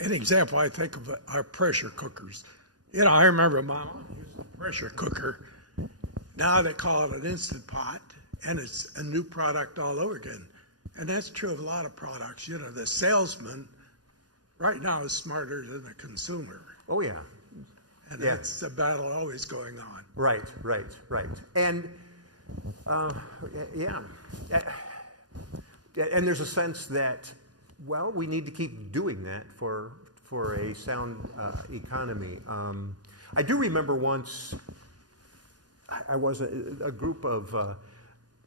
An example I think of are pressure cookers. You know, I remember my mom used a pressure cooker. Now they call it an Instant Pot, and it's a new product all over again. And that's true of a lot of products. You know, the salesman right now is smarter than the consumer. Oh, yeah. And that's a battle always going on. Right. And, and there's a sense that, well, we need to keep doing that for a sound economy. I do remember once I was a group of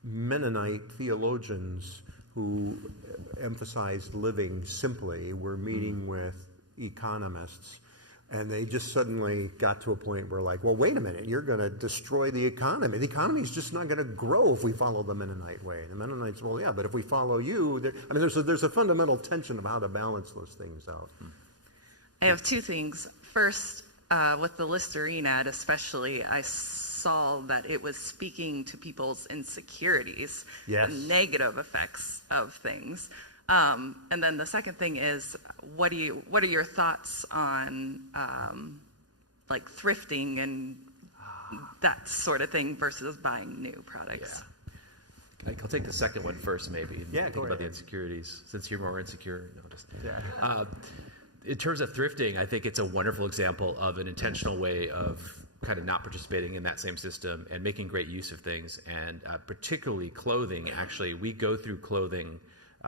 Mennonite theologians who emphasized living simply were meeting with economists, and they just suddenly got to a point where, like, well, wait a minute, you're going to destroy the economy. The economy is just not going to grow if we follow the Mennonite way. And the Mennonites, well, yeah, but if we follow you, there's a fundamental tension of how to balance those things out. I have two things. First, with the Listerine ad especially, I saw that it was speaking to people's insecurities, yes, the negative effects of things. And then the second thing is, what are your thoughts on like thrifting and that sort of thing versus buying new products? Yeah. I'll take the second one first, maybe. Yeah, think about the insecurities, since you're more insecure. In terms of thrifting, I think it's a wonderful example of an intentional way of kind of not participating in that same system and making great use of things, and particularly clothing. Actually, we go through clothing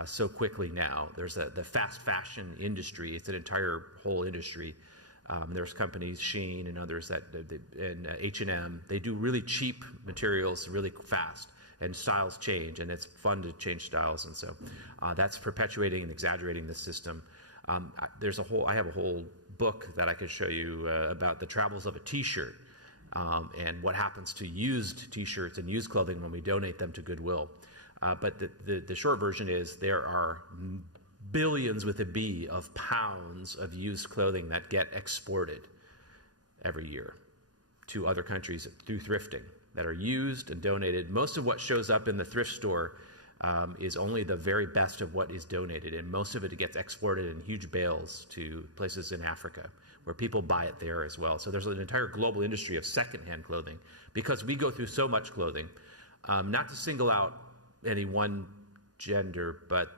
so quickly now. There's the fast fashion industry. It's an entire whole industry There's companies, Shein and others and H&M. They do really cheap materials really fast, and styles change, and it's fun to change styles, and so that's perpetuating and exaggerating the system. I have a whole book that I could show you about the travels of a T-shirt and what happens to used T-shirts and used clothing when we donate them to Goodwill. But the short version is there are billions with a B of pounds of used clothing that get exported every year to other countries through thrifting that are used and donated. Most of what shows up in the thrift store is only the very best of what is donated, and most of it gets exported in huge bales to places in Africa where people buy it there as well. So there's an entire global industry of secondhand clothing because we go through so much clothing. Not to single out any one gender, but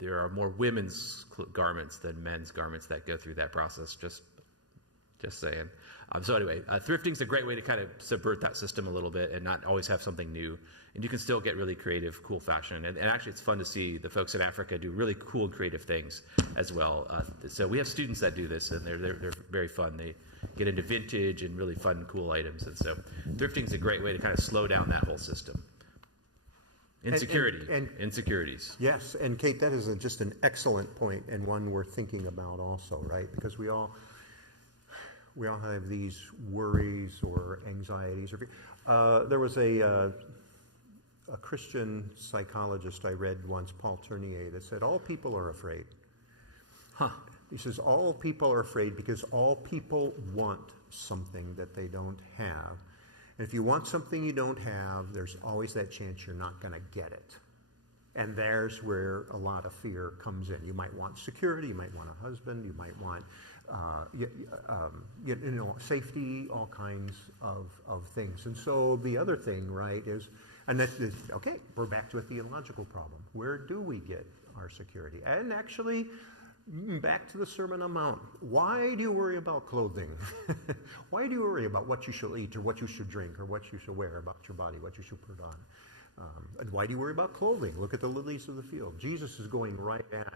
there are more women's garments than men's garments that go through that process. Just saying. So anyway, thrifting is a great way to kind of subvert that system a little bit and not always have something new. And you can still get really creative, cool fashion. And actually, it's fun to see the folks in Africa do really cool, creative things as well. So we have students that do this, and they're very fun. They get into vintage and really fun, cool items. And so thrifting is a great way to kind of slow down that whole system. Insecurities. Yes, and Kate, that is just an excellent point and one we're thinking about also, right? Because we all have these worries or anxieties. There was a Christian psychologist I read once, Paul Tournier, that said, all people are afraid. He says, all people are afraid because all people want something that they don't have. And if you want something you don't have, there's always that chance you're not going to get it. And there's where a lot of fear comes in. You might want security, you might want a husband, you might want safety, all kinds of things. And so the other thing, right, is, and that is, okay, we're back to a theological problem. Where do we get our security? And actually, back to the Sermon on the Mount. Why do you worry about clothing? Why do you worry about what you shall eat or what you should drink or what you shall wear, about your body, what you should put on? And why do you worry about clothing? Look at the lilies of the field. Jesus is going right at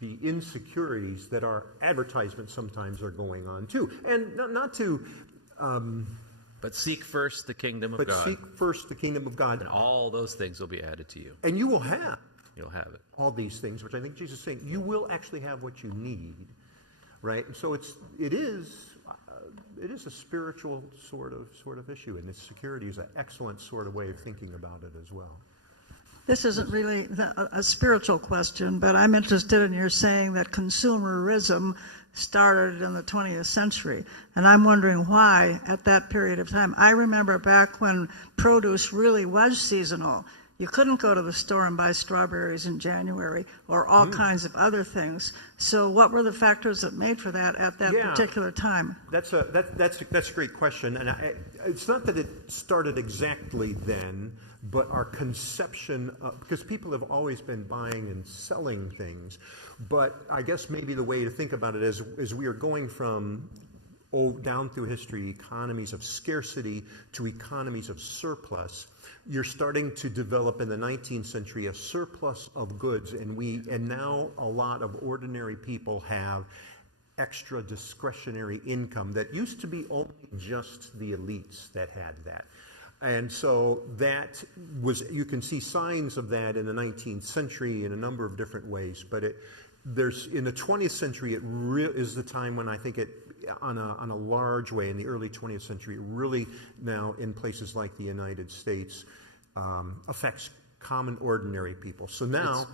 the insecurities that our advertisements sometimes are going on too. And not to... but seek first the kingdom of God. But seek first the kingdom of God. And all those things will be added to you. And you will have. You'll have it. All these things, which I think Jesus is saying, you will actually have what you need, right? And so it is a spiritual sort of issue, and this security is an excellent sort of way of thinking about it as well. This isn't really a spiritual question, but I'm interested in your saying that consumerism started in the 20th century, and I'm wondering why at that period of time. I remember back when produce really was seasonal. You couldn't go to the store and buy strawberries in January or all kinds of other things. So what were the factors that made for that at that particular time? That's a great question. And it's not that it started exactly then, but our conception, because people have always been buying and selling things. But I guess maybe the way to think about it is we are going from down through history, economies of scarcity to economies of surplus. You're starting to develop in the 19th century a surplus of goods, and now a lot of ordinary people have extra discretionary income that used to be only just the elites that had that. And so that was, you can see signs of that in the 19th century in a number of different ways, but in the 20th century, is the time when I think on a large way, in the early 20th century, really now in places like the United States, affects common, ordinary people. So now,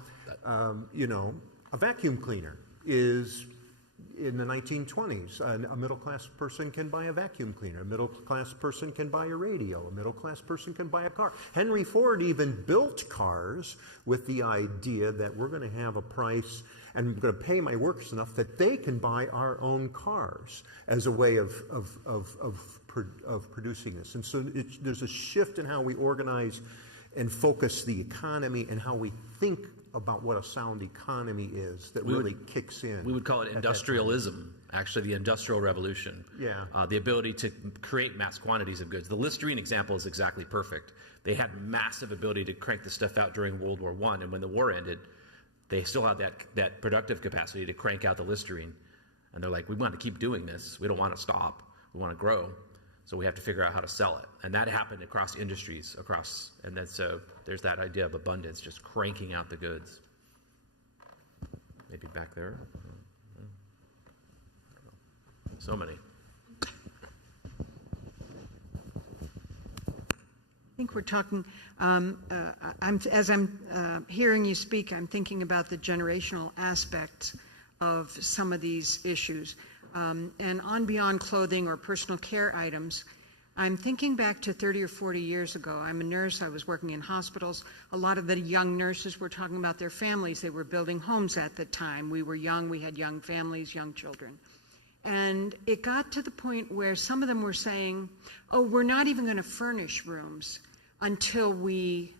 a vacuum cleaner is, in the 1920s, a middle-class person can buy a vacuum cleaner. A middle-class person can buy a radio. A middle-class person can buy a car. Henry Ford even built cars with the idea that we're going to have a price and we're going to pay my workers enough that they can buy our own cars as a way of producing this. And so there's a shift in how we organize and focus the economy and how we think about what a sound economy is that really kicks in. We would call it industrialism, actually the Industrial Revolution. Yeah. The ability to create mass quantities of goods. The Listerine example is exactly perfect. They had massive ability to crank the stuff out during World War I, and when the war ended, they still had that productive capacity to crank out the Listerine. And they're like, we want to keep doing this. We don't want to stop. We want to grow. So we have to figure out how to sell it. And that happened across industries, and then so there's that idea of abundance, just cranking out the goods. Maybe back there. So many. I think we're talking, as I'm hearing you speak, I'm thinking about the generational aspects of some of these issues. And on beyond clothing or personal care items, I'm thinking back to 30 or 40 years ago. I'm a nurse. I was working in hospitals. A lot of the young nurses were talking about their families. They were building homes at the time. We were young. We had young families, young children. And it got to the point where some of them were saying, oh, we're not even going to furnish rooms until we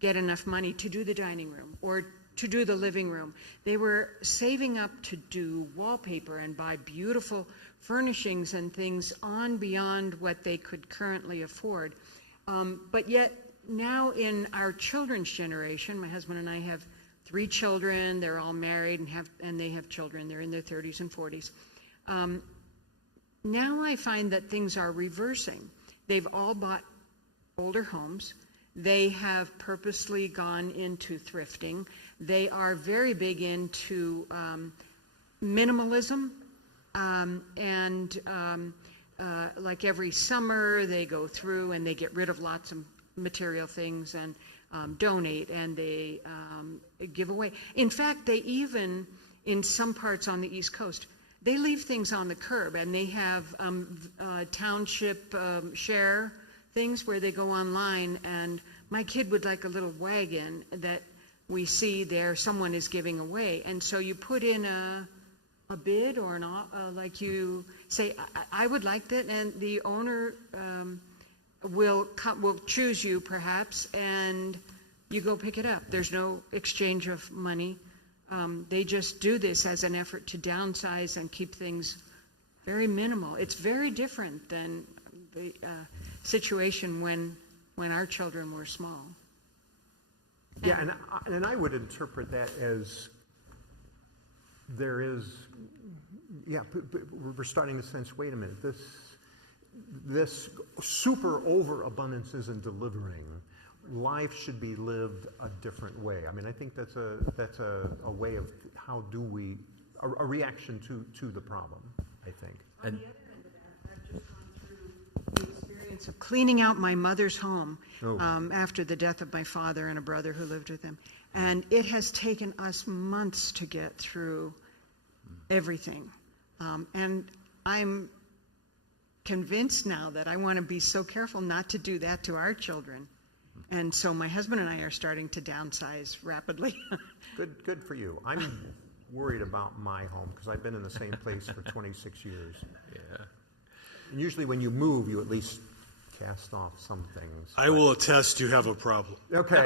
get enough money to do the dining room or to do the living room. They were saving up to do wallpaper and buy beautiful furnishings and things on beyond what they could currently afford. But yet now in our children's generation, my husband and I have 3 children. They're all married and they have children. They're in their 30s and 40s. Now I find that things are reversing. They've all bought older homes. They have purposely gone into thrifting. They are very big into minimalism, and like every summer they go through and they get rid of lots of material things and donate, and they give away. In fact, they even, in some parts on the East Coast, they leave things on the curb, and they have township share things where they go online, and my kid would like a little wagon that we see there someone is giving away, and so you put in a bid or like you say, I would like that, and the owner will choose you perhaps, and you go pick it up. There's no exchange of money. They just do this as an effort to downsize and keep things very minimal. It's very different than the situation when our children were small. Yeah, and I would interpret that as there is, we're starting to sense, wait a minute, this super overabundance isn't delivering. Life should be lived a different way. I mean, I think that's a way of how do we, a reaction to the problem, I think. On the other end of that, I've just gone through the experience of cleaning out my mother's home after the death of my father and a brother who lived with him. And it has taken us months to get through everything. And I'm convinced now that I want to be so careful not to do that to our children. And so my husband and I are starting to downsize rapidly. Good for you. I'm worried about my home because I've been in the same place for 26 years. Yeah. And usually when you move, you at least cast off some things. I will attest you have a problem. Okay.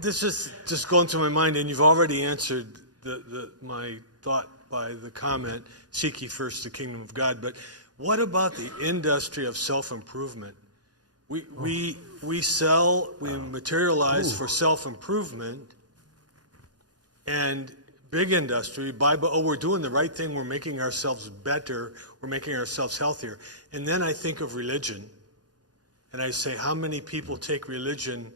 This is just going through my mind, and you've already answered my thought by the comment, seek ye first the kingdom of God. But what about the industry of self-improvement? We materialize for self-improvement, and big industry, we're doing the right thing, we're making ourselves better, we're making ourselves healthier. And then I think of religion, and I say, how many people take religion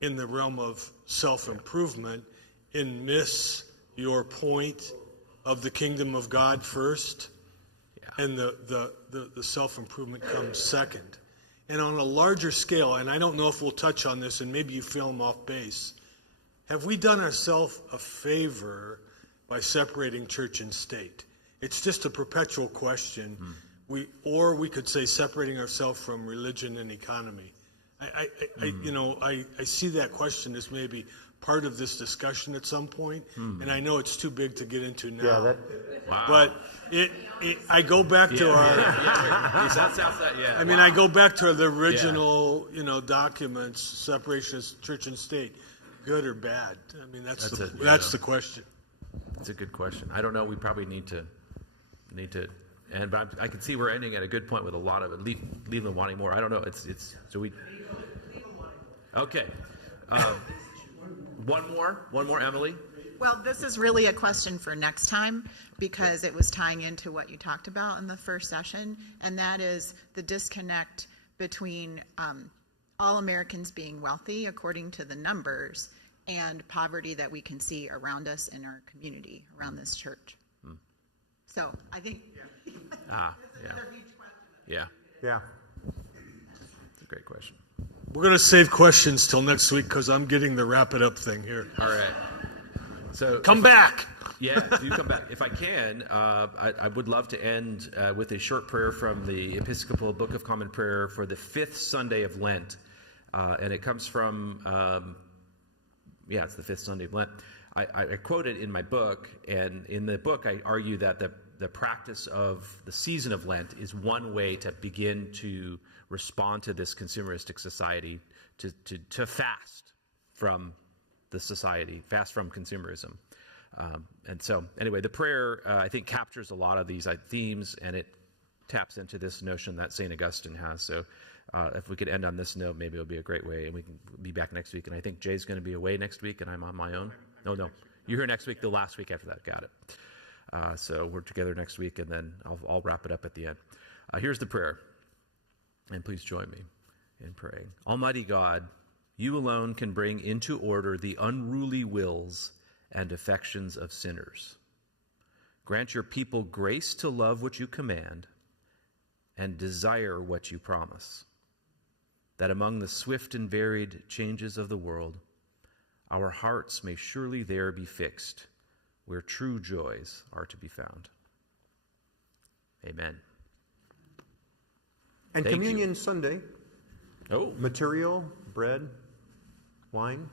in the realm of self-improvement and miss your point of the kingdom of God first, and the self-improvement comes second. And on a larger scale, and I don't know if we'll touch on this, and maybe you feel them off base, have we done ourselves a favor by separating church and state? It's just a perpetual question. Or we could say separating ourselves from religion and economy. I see that question as maybe part of this discussion at some point, and I know it's too big to get into now. But I go back to our. I go back to the original, documents, separation of church and state, good or bad. I mean, that's the question. That's a good question. I don't know. We probably need to end, but I can see we're ending at a good point with a lot of it. Leave them wanting more. I don't know. So we. Okay. One more, Emily. Well, this is really a question for next time because it was tying into what you talked about in the first session, and that is the disconnect between all Americans being wealthy according to the numbers and poverty that we can see around us in our community, around this church. So I think this is another huge question. Yeah. It's a great question. We're going to save questions till next week because I'm getting the wrap it up thing here. All right. So come back. Yeah, do come back. If I can, I would love to end with a short prayer from the Episcopal Book of Common Prayer for the 5th Sunday of Lent. And it comes from, it's the 5th Sunday of Lent. I quote it in my book, and in the book I argue that the practice of the season of Lent is one way to begin to respond to this consumeristic society, to fast from the society, fast from consumerism. And so, anyway, the prayer, I think, captures a lot of these themes, and it taps into this notion that St. Augustine has. So if we could end on this note, maybe it'll be a great way, and we can be back next week. And I think Jay's going to be away next week, and I'm on my own. No. You're here next week, the last week after that. Got it. So we're together next week, and then I'll wrap it up at the end. Here's the prayer, and please join me in praying. Almighty God, you alone can bring into order the unruly wills and affections of sinners. Grant your people grace to love what you command and desire what you promise, that among the swift and varied changes of the world, our hearts may surely there be fixed, where true joys are to be found. Amen. And Thank Communion you. Sunday. Material, bread, wine,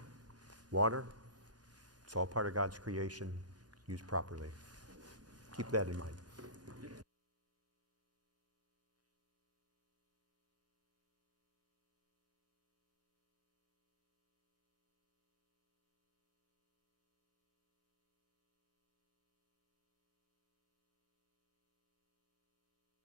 water. It's all part of God's creation, used properly. Keep that in mind.